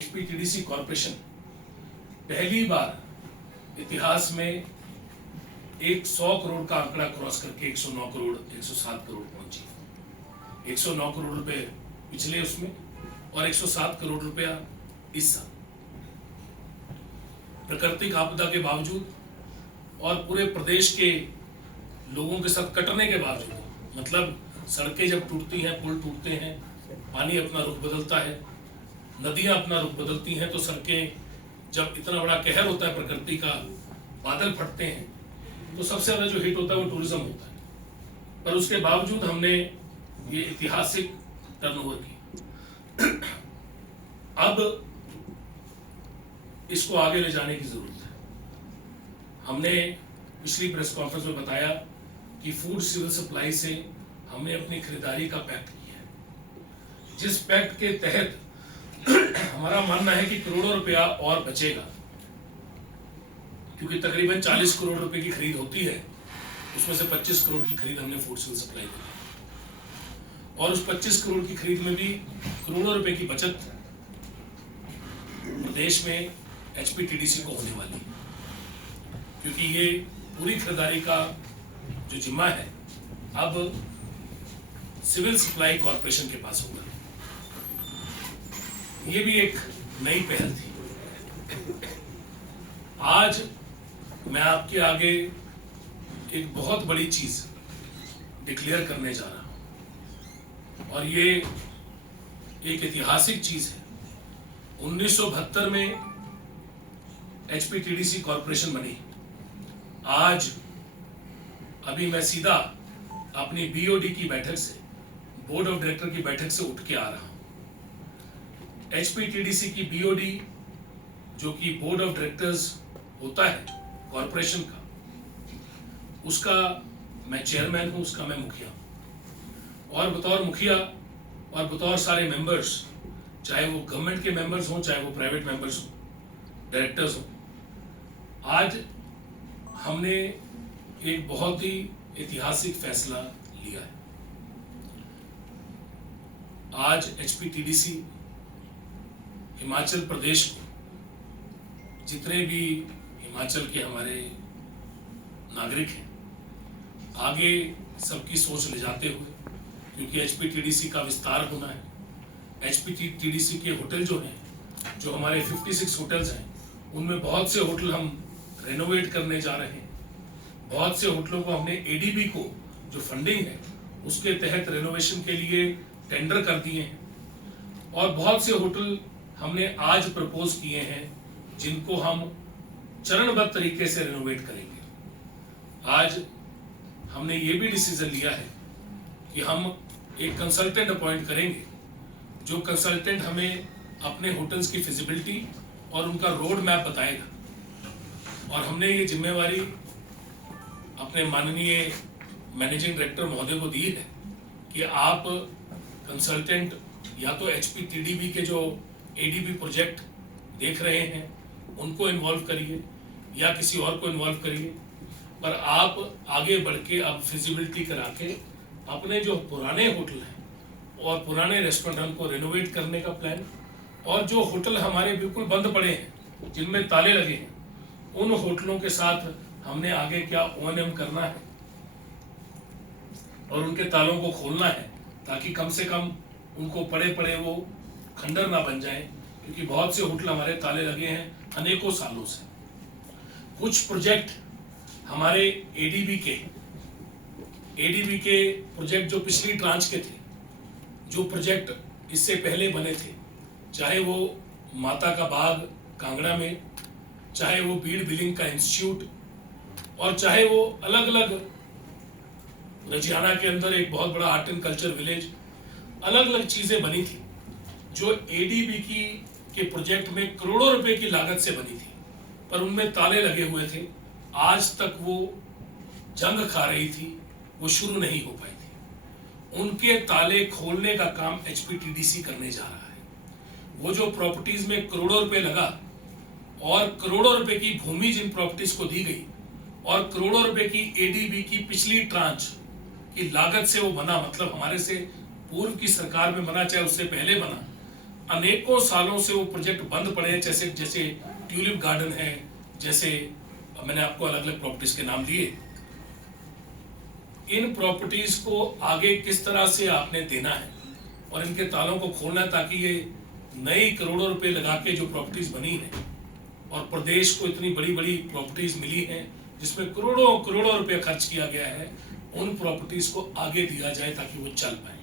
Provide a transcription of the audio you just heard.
HPTDC corporation पहली बार इतिहास में 100 करोड़ का आंकड़ा क्रॉस करके 109 करोड़ 107 करोड़ पहुंची। 109 करोड़ रुपए पिछले उसमें और 107 करोड़ रुपया इस साल। प्राकृतिक आपदा के बावजूद और पूरे प्रदेश के लोगों के साथ कटने के बावजूद, मतलब सड़कें जब टूटती हैं, पुल टूटते हैं, पानी अपना रुख बदलता है, नदियां अपना रुख बदलती हैं, तो सड़कें जब इतना बड़ा कहर होता है प्रकृति का, बादल फटते हैं, तो सबसे ज्यादा जो हिट होता है वो टूरिज्म होता है। पर उसके बावजूद हमने ये ऐतिहासिक टर्नओवर की। अब इसको आगे ले जाने की जरूरत है। हमने पिछली प्रेस कॉन्फ्रेंस में बताया कि फूड सिविल सप्लाई से हमने अपनी खरीदारी का पैक्ट किया है, जिस पैक्ट के तहत हमारा मानना है कि करोड़ों रुपया और बचेगा, क्योंकि तकरीबन 40 करोड़ रुपए की खरीद होती है, उसमें से 25 करोड़ की खरीद हमने फूड सिविल सप्लाई की, और उस 25 करोड़ की खरीद में भी करोड़ों रुपए की बचत प्रदेश में एचपीटीडीसी को होने वाली है, क्योंकि ये पूरी खरीदारी का जो जिम्मा है अब सिविल सप्लाई कॉर्पोरेशन के पास होगा। ये भी एक नई पहल थी। आज मैं आपके आगे एक बहुत बड़ी चीज डिक्लेयर करने जा रहा हूं, और ये एक ऐतिहासिक चीज है। 1972 में एचपीटीडीसी कॉर्पोरेशन बनी। आज अभी मैं सीधा अपनी बीओडी की बैठक से, बोर्ड ऑफ डायरेक्टर की बैठक से उठ के आ रहा हूं। एचपीटीडीसी की बीओडी, जो कि बोर्ड ऑफ डायरेक्टर्स होता है कॉर्पोरेशन का, उसका मैं चेयरमैन हूं, उसका मैं मुखिया हूं। और बतौर मुखिया और बतौर सारे मेंबर्स, चाहे वो गवर्नमेंट के मेंबर्स हों, चाहे वो प्राइवेट मेंबर्स हों, डायरेक्टर्स हों, आज हमने एक बहुत ही ऐतिहासिक फैसला लिया है। आज एचपीटीडीसी हिमाचल प्रदेश को, जितने भी हिमाचल के हमारे नागरिक हैं, आगे सबकी सोच ले जाते हुए, क्योंकि एचपीटीडीसी का विस्तार होना है। एचपीटीडीसी के होटल जो हैं, जो हमारे 56 होटल्स हैं, उनमें बहुत से होटल हम रेनोवेट करने जा रहे हैं। बहुत से होटलों को हमने एडीबी को, जो फंडिंग है, उसके तहत रेनोवेशन के लिए टेंडर कर दिए हैं, और बहुत से होटल हमने आज प्रपोज किए हैं जिनको हम चरणबद्ध तरीके से रेनोवेट करेंगे। आज हमने ये भी डिसीजन लिया है कि हम एक कंसल्टेंट अपॉइंट करेंगे, जो कंसल्टेंट हमें अपने होटल्स की फिजिबिलिटी और उनका रोड मैप बताएगा। और हमने ये जिम्मेवारी अपने माननीय मैनेजिंग डायरेक्टर महोदय को दी है कि आप कंसल्टेंट या तो एचपीटीडीबी के जो एडीबी प्रोजेक्ट देख रहे हैं उनको इन्वॉल्व करिए, या किसी और को इन्वॉल्व करिए, पर आप आगे बढ़ के अब फिजिबिलिटी करा के अपने जो पुराने होटल हैं और पुराने रेस्टोरेंट को रेनोवेट करने का प्लान, और जो होटल हमारे बिल्कुल बंद पड़े हैं, जिनमें ताले लगे हैं, उन होटलों के साथ हमने आगे क्या ओएनएम करना है और उनके तालों को खोलना है, ताकि कम से कम उनको पड़े पड़े वो खंडर ना बन जाए, क्योंकि बहुत से होटल हमारे ताले लगे हैं अनेकों सालों से। कुछ प्रोजेक्ट हमारे एडीबी के प्रोजेक्ट जो पिछली ट्रांच के थे, जो प्रोजेक्ट इससे पहले बने थे, चाहे वो माता का बाग कांगड़ा में, चाहे वो बीड़ बिलिंग का इंस्टीट्यूट, और चाहे वो अलग अलग रजियाना के अंदर एक बहुत बड़ा आर्ट एंड कल्चर विलेज, अलग अलग चीजें बनी थी जो एडीबी के प्रोजेक्ट में करोड़ों रुपए की लागत से बनी थी, पर उनमें ताले लगे हुए थे। आज तक वो जंग खा रही थी, वो शुरू नहीं हो पाई थी। उनके ताले खोलने का काम एचपीटीडीसी करने जा रहा है। वो जो प्रॉपर्टीज में करोड़ों रुपए लगा, और करोड़ों रुपए की भूमि जिन प्रॉपर्टीज को दी गई, और करोड़ों रुपए की एडीबी की पिछली ट्रांच की लागत से वो बना, मतलब हमारे से पूर्व की सरकार में बना, चाहे उससे पहले बना, अनेकों सालों से वो प्रोजेक्ट बंद पड़े हैं, जैसे जैसे ट्यूलिप गार्डन है, जैसे मैंने आपको अलग अलग प्रॉपर्टीज के नाम दिए। इन प्रॉपर्टीज को आगे किस तरह से आपने देना है और इनके तालों को खोलना है, ताकि ये नई करोड़ों रुपए लगा के जो प्रॉपर्टीज बनी है और प्रदेश को इतनी बड़ी बड़ी प्रॉपर्टीज मिली हैं जिसमें करोड़ों करोड़ों रुपए खर्च किया गया है, उन प्रॉपर्टीज को आगे दिया जाए ताकि वो चल पाए।